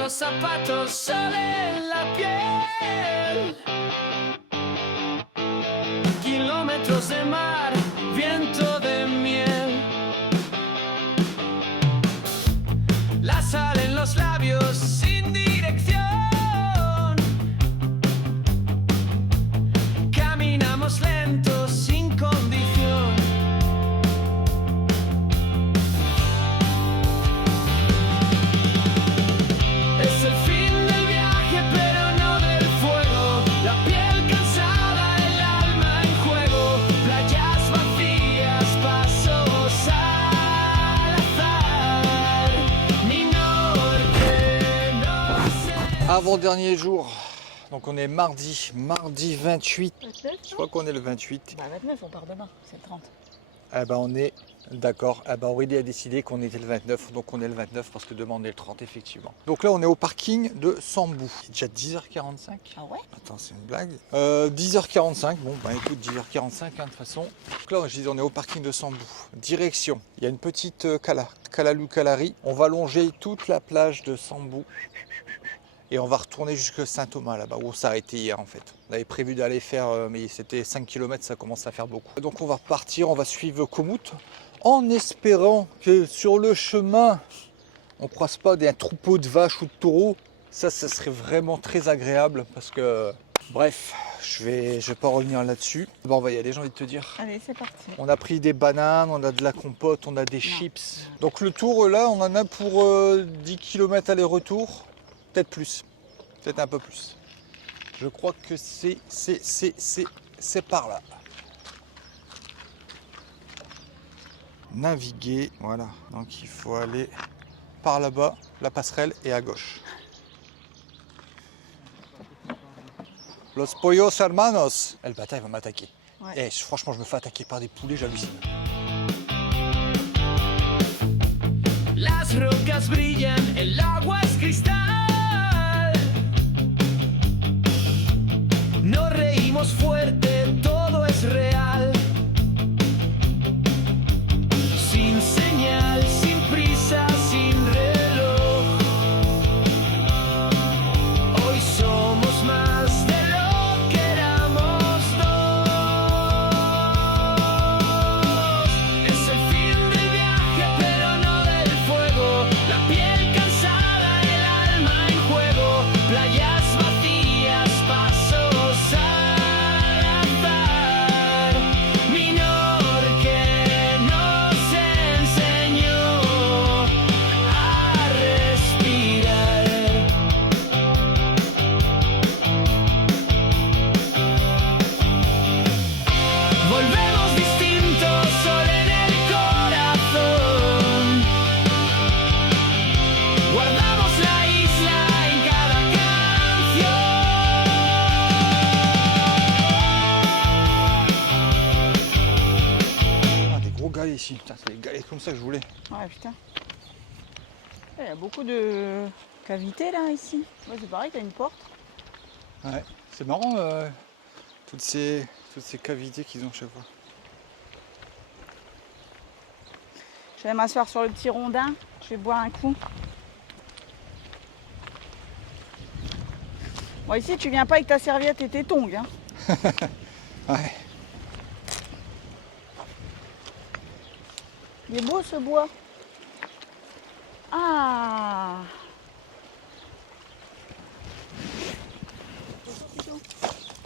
los zapatos, sol en la piel. Kilómetros de mar, viento de miel. La sal en los labios, sin dirección. Caminamos lentos, sin condición. Es el fin del viaje, pero no del fuego. La piel cansada, el alma en juego. Playas vacías, pasos al azar. Mi norte no sé. Avant-dernier jour, donc on est mardi 28, 29, je crois qu'on est le 28. Bah 29, on part demain, c'est le 30. Eh ben on est d'accord, eh ben Aurélie a décidé qu'on était le 29, donc on est le 29 parce que demain on est le 30 effectivement. Donc là on est au parking de Sambou. C'est déjà 10h45. Ah ouais? Attends, c'est une blague. 10h45, bon bah écoute 10h45 hein, de toute façon. Donc là je dis on est au parking de Sambou. Direction, il y a une petite Kalalou-Kalari. On va longer toute la plage de Sambou. Et on va retourner jusqu'à Saint-Thomas là-bas où on s'est arrêté hier en fait. On avait prévu d'aller faire, mais c'était 5 km, ça commence à faire beaucoup. Donc on va repartir, on va suivre Komoot en espérant que sur le chemin, on ne croise pas des troupeaux de vaches ou de taureaux. Ça serait vraiment très agréable parce que, bref, je vais pas revenir là-dessus. Bon, on va y aller, j'ai envie de te dire. Allez, c'est parti. On a pris des bananes, on a de la compote, on a des chips. Donc le tour là, on en a pour 10 km aller-retour. Peut-être plus, peut-être un peu plus. Je crois que c'est par là. Naviguer, voilà. Donc il faut aller par là-bas, la passerelle est à gauche. Los pollos hermanos. El bâtard il va m'attaquer. Ouais. Eh, franchement, je me fais attaquer par des poulets, j'hallucine. Las rocas brillan, el agua es cristal. Nos reímos fuerte, todo es real. Sin señal, sin prisa, sin reloj. Hoy somos más de lo que éramos dos. Es el fin del viaje, pero no del fuego. La piel cansada, el alma en juego. Playas vacías, pasos al azar. Mi norte nos enseñó a respirar. Volvemos distintos, sol en el corazón. Guardamos la isla en cada canción. Ah, des gros galets ici. Putain, c'est des galets comme ça que je voulais. Ouais, putain. Il y a beaucoup de cavités là, ici. Ouais, c'est pareil, t'as une porte. Ouais, c'est marrant toutes ces cavités qu'ils ont chaque fois. Je vais m'asseoir sur le petit rondin. Je vais boire un coup. Bon, ici, tu viens pas avec ta serviette et tes tongs. Hein. Ouais. Il est beau ce bois. Ah!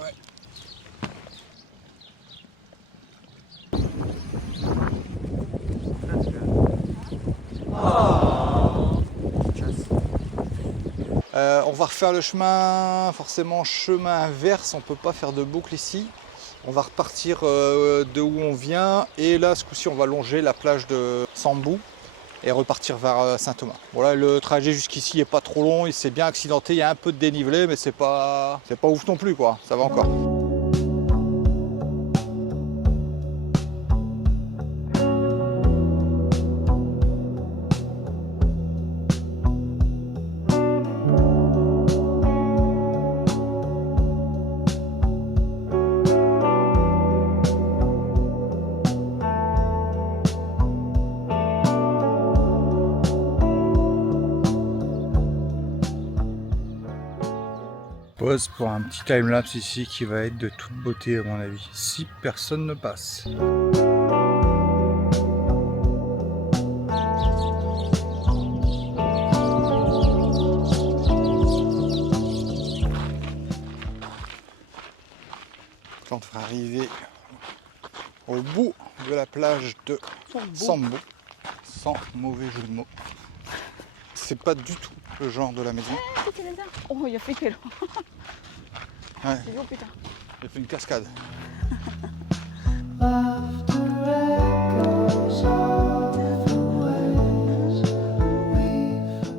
Ouais. On va refaire le chemin, forcément chemin inverse, on peut pas faire de boucle ici. On va repartir de où on vient et là ce coup-ci on va longer la plage de Sambou et repartir vers Saint-Thomas. Voilà, le trajet jusqu'ici est pas trop long, il s'est bien accidenté, il y a un peu de dénivelé mais c'est pas ouf non plus quoi, ça va encore. Pause pour un petit timelapse ici qui va être de toute beauté à mon avis, si personne ne passe. On devrait arriver au bout de la plage de Sambo, sans mauvais jeu de mots. C'est pas du tout le genre de la maison. Oh, il a fait quel? Ouais. C'est lourd, putain. Il a fait une cascade.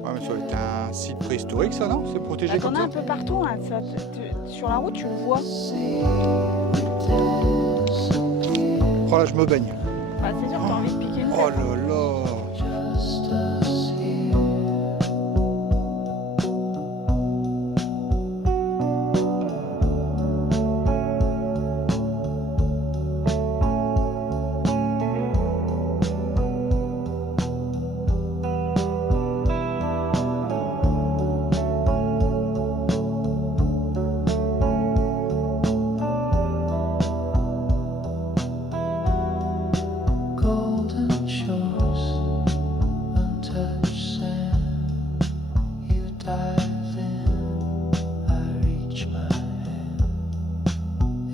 Ouais, mais ça va être un site préhistorique, ça, non? C'est protégé comme T'en as ça? un peu partout, hein. Sur la route, tu le vois. Oh là, je me baigne. Bah, c'est sûr, t'as envie de piquer une Oh tête. là là. Golden shores, untouched sand. You dive in, I reach my hand.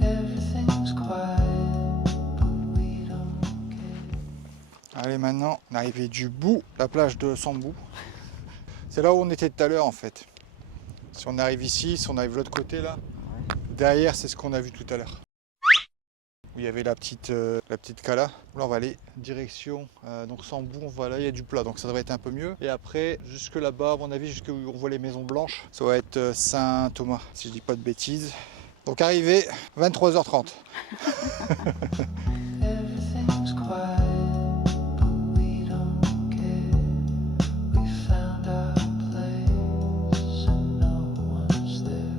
Everything's quiet, but we don't care. Allez, maintenant, on est arrivé du bout, la plage de Sambou. C'est là où on était tout à l'heure, en fait. Si on arrive ici, si on arrive de l'autre côté, là, derrière, c'est ce qu'on a vu tout à l'heure. Où il y avait la petite cala. Là, on va aller direction donc Sambou. Voilà, il y a du plat, donc ça devrait être un peu mieux. Et après, jusque là-bas, à mon avis, jusque où on voit les maisons blanches, ça va être Saint-Thomas, si je dis pas de bêtises. Donc arrivé, 23h30. Everything's quiet, but we don't care. We found our place and no one's there.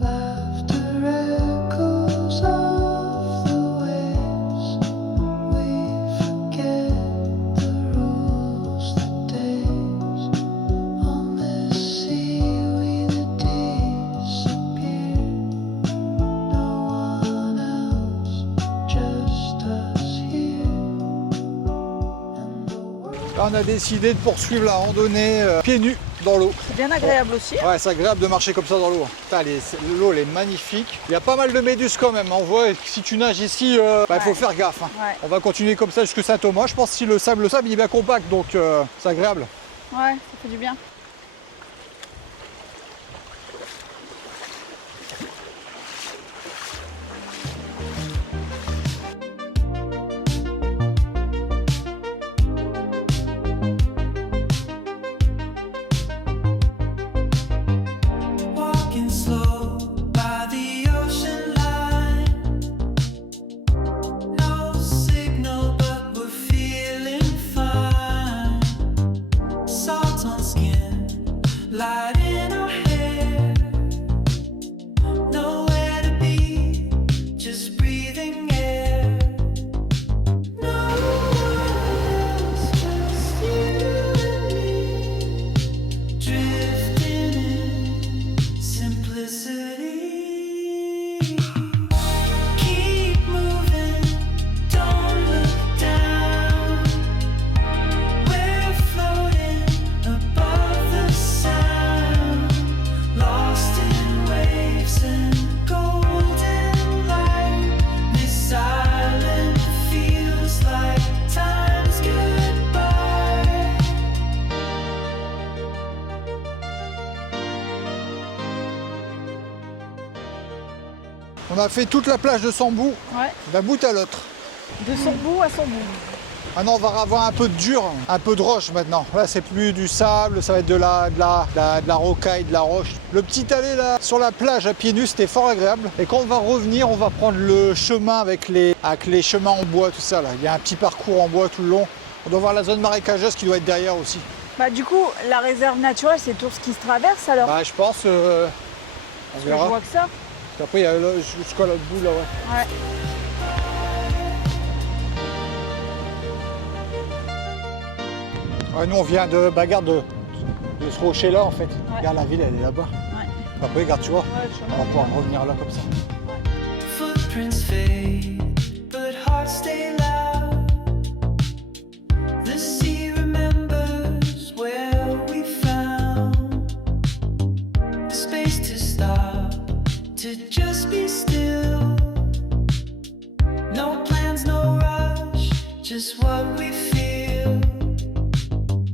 Laughter echoes off the waves. We forget the rules, the days. On this sea we disappear. No one else, just us here. And the world. Là, on a décidé de poursuivre la randonnée pieds nus dans l'eau. C'est bien agréable aussi. Hein. Ouais, c'est agréable de marcher comme ça dans l'eau. Putain, l'eau, elle est magnifique. Il y a pas mal de méduses quand même. On voit que si tu nages ici, il faut faire gaffe. Hein. Ouais. On va continuer comme ça jusqu'à Saint-Thomas. Je pense que si le sable il est bien compact, donc c'est agréable. Ouais, ça fait du bien. Walking slow by the ocean line. No signal, but we're feeling fine. Salt on skin, light in our hair. Nowhere to be, just breathing air. No one else, just you and me. Drifting in simplicity. Keep moving, don't look down. We're floating above the sound, lost in waves and golden light. This island feels like time's goodbye. On a fait toute la plage de Sambou, Ouais. d'un bout à l'autre. De son bout à son bout. Maintenant, on va avoir un peu de dur, un peu de roche maintenant. Là, c'est plus du sable, ça va être de la rocaille, de la roche. Le petit allée là sur la plage à pieds nus, c'était fort agréable. Et quand on va revenir, on va prendre le chemin avec les chemins en bois, tout ça là. Il y a un petit parcours en bois tout le long. On doit voir la zone marécageuse qui doit être derrière aussi. Bah du coup, la réserve naturelle, c'est tout ce qui se traverse alors. Bah, je pense, on Parce que je verra. vois que ça. Après, il y a jusqu'à l'autre bout là, ouais. Ouais. Ouais, nous, on vient de bagarre de ce rocher là en fait. Ouais. Regarde, la ville, elle est là-bas. Ouais. Après, regarde, tu vois, Ouais, le chemin. on va pouvoir revenir là comme ça. Footprints fade, but hearts stay loud. The sea remembers where we found the space to stop, to just be still. No plans, no rush, just what we feel.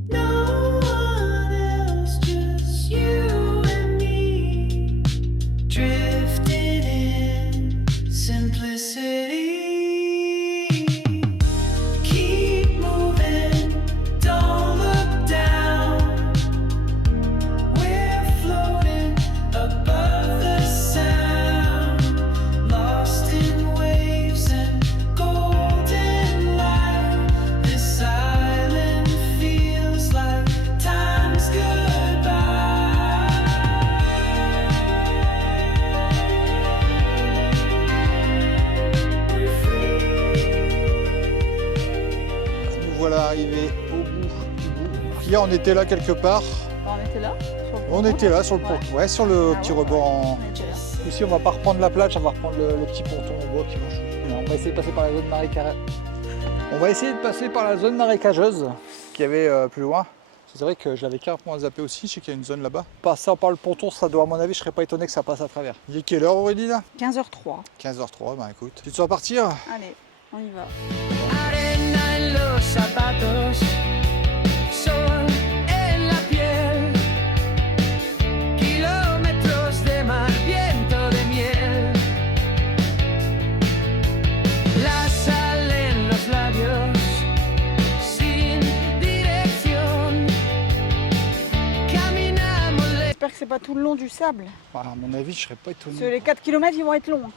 No one else, just you and me, drifting in simplicity. Keep moving, don't look down. We're floating above the sound, lost in waves and golden light. This island feels like time's goodbye. We're free. Nous voilà arrivés au bout du bout. Hier, on était là quelque part. On était là sur le On pont, était là sur le Ouais. pont, ouais, sur le Ah petit ouais, rebord en. On était là. Ici, on va pas reprendre la plage, on va reprendre le petit ponton au bois qui marche. On va essayer de passer par la zone marécageuse. On va essayer de passer par la zone marécageuse qu'il y avait plus loin. C'est vrai que je l'avais carrément zappé aussi, je sais qu'il y a une zone là-bas. Passant par le ponton, ça doit, à mon avis, je serais pas étonné que ça passe à travers. Il est quelle heure, Aurélie, là? 15h03. 15h03, bah écoute. Tu te sens partir? Allez, on y va. Arena en los zapatos, sol en la piel, kilómetros de mar, viento de miel, la sal en los labios, sin dirección, caminamos J'espère que c'est pas tout le long du sable. Bah, à mon avis, je serais pas Parce que étonné. les 4 km ils vont être longs.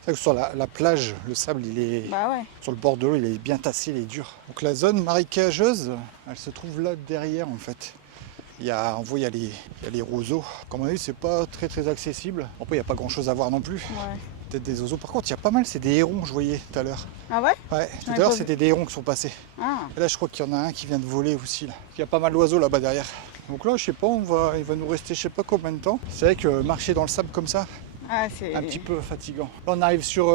C'est vrai que sur la plage, le sable, il est. Bah ouais. Sur le bord de l'eau, il est bien tassé, il est dur. Donc la zone marécageuse, elle se trouve là derrière en fait. On voit, il y a les roseaux. Comme on a vu, c'est pas très accessible. Après, il n'y a pas grand chose à voir non plus. Ouais. Peut-être des oiseaux. Par contre, il y a pas mal, c'est des hérons, je voyais tout à l'heure. Ah ouais? Ouais, tout à Ouais, l'heure, pas c'était des hérons qui sont passés. Ah. Et là, je crois qu'il y en a un qui vient de voler aussi. Là. Il y a pas mal d'oiseaux là-bas derrière. Donc là, je sais pas, il va nous rester je sais pas combien de temps. C'est vrai que marcher dans le sable comme ça, Ah, c'est... un petit peu fatigant. Là, on arrive sur.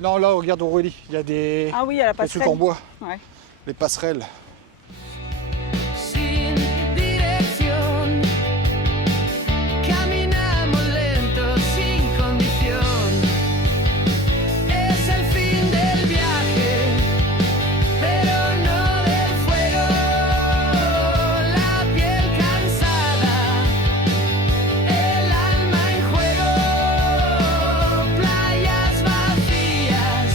Non, là, regarde Aurélie, il y a des, Ah oui, à la des trucs passerelle. en bois. Ouais. Les passerelles. sin dirección, caminamos lento sin condición. Es el fin del viaje, pero no del fuego. La piel cansada, el alma en juego. Playas vacías,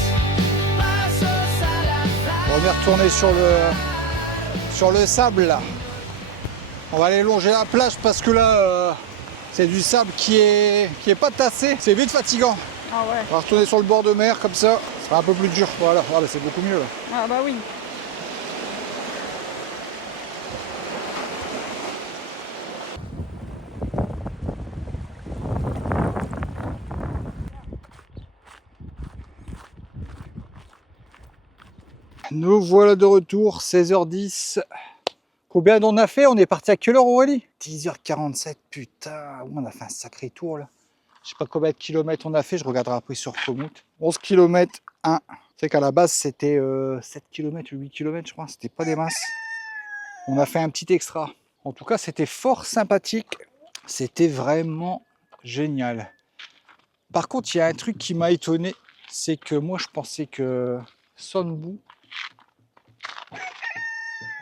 pasos al azar. On est retourné sur le sable là. On va aller longer la plage parce que là c'est du sable qui est pas tassé. C'est vite fatigant. Ah ouais. On va retourner sur le bord de mer comme ça. Ce sera un peu plus dur. Voilà, ah, bah, c'est beaucoup mieux là. Ah bah oui. Nous voilà de retour, 16h10. Combien on a fait? On est parti à quelle heure, Aurélie? 10h47, putain. On a fait un sacré tour là. Je sais pas combien de kilomètres on a fait, je regarderai après sur Komoot. 11 km 1. C'est qu'à la base c'était 7 km ou 8 km je crois, c'était pas des masses. On a fait un petit extra. En tout cas c'était fort sympathique. C'était vraiment génial. Par contre il y a un truc qui m'a étonné, c'est que moi je pensais que Sonbu,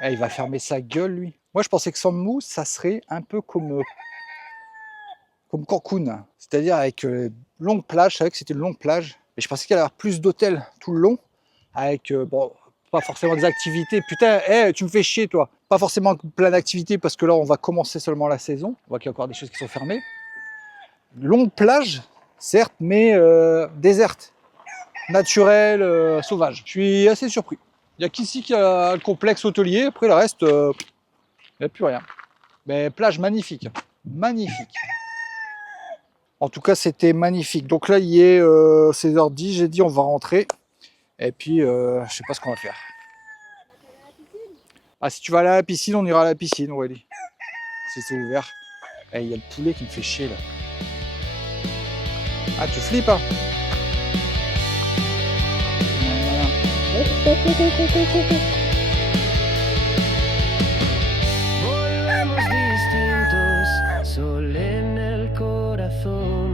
il va fermer sa gueule lui. Moi je pensais que Sonbu ça serait un peu comme Cancun, c'est-à-dire avec longue plage. Je savais que c'était une longue plage, et je pensais qu'il allait y avoir plus d'hôtels tout le long, avec bon, pas forcément des activités. Putain, tu me fais chier toi. Pas forcément plein d'activités parce que là on va commencer seulement la saison. On voit qu'il y a encore des choses qui sont fermées. Longue plage, certes, mais déserte, naturelle, sauvage. Je suis assez surpris. Il n'y a qu'ici qu'il y a le complexe hôtelier. Après le reste, il n'y a plus rien. Mais plage magnifique, magnifique. En tout cas, c'était magnifique. Donc là, il est 16h10. J'ai dit, on va rentrer. Et puis, je sais pas ce qu'on va faire. Ah, si tu vas aller à la piscine, on ira à la piscine, Aurélie. Si c'est ouvert. Eh, il y a le poulet qui me fait chier là. Ah, tu flippes hein? Volvemos distintos, sol en el corazón.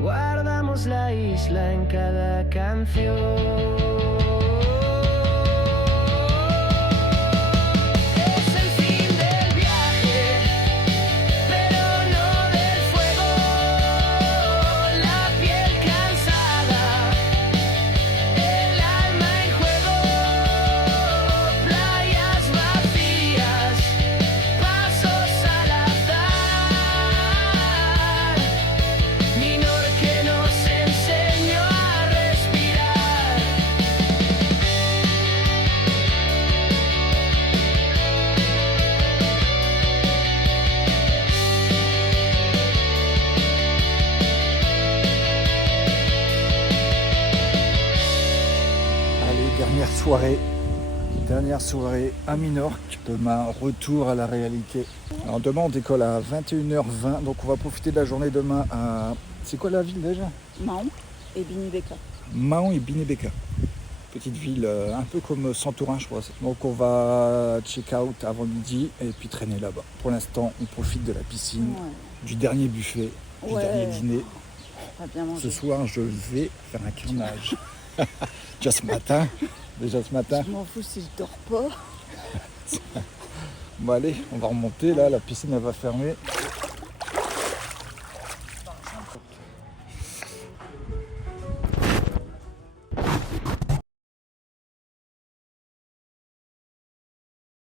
Guardamos la isla en cada canción. Es el fin del viaje, pero no del fuego. La piel cansada, el alma en juego. Playas vacías, pasos al azar. Minor que nos enseñó a respirar. Allez, dernière soirée à Minorque. Demain, retour à la réalité. Alors demain, on décolle à 21h20, donc on va profiter de la journée demain à... C'est quoi la ville déjà? Mahon et Binibeka. Mahon et Binebeka. Petite ville un peu comme Santorin, je crois. Donc on va check out avant midi et puis traîner là-bas. Pour l'instant, on profite de la piscine, Ouais. du dernier buffet, du Ouais. dernier dîner. Pas bien mangé. Ce soir, je vais faire un carnage. Déjà ce matin. Je m'en fous si je dors pas. Bon allez, on va remonter là, la piscine elle va fermer.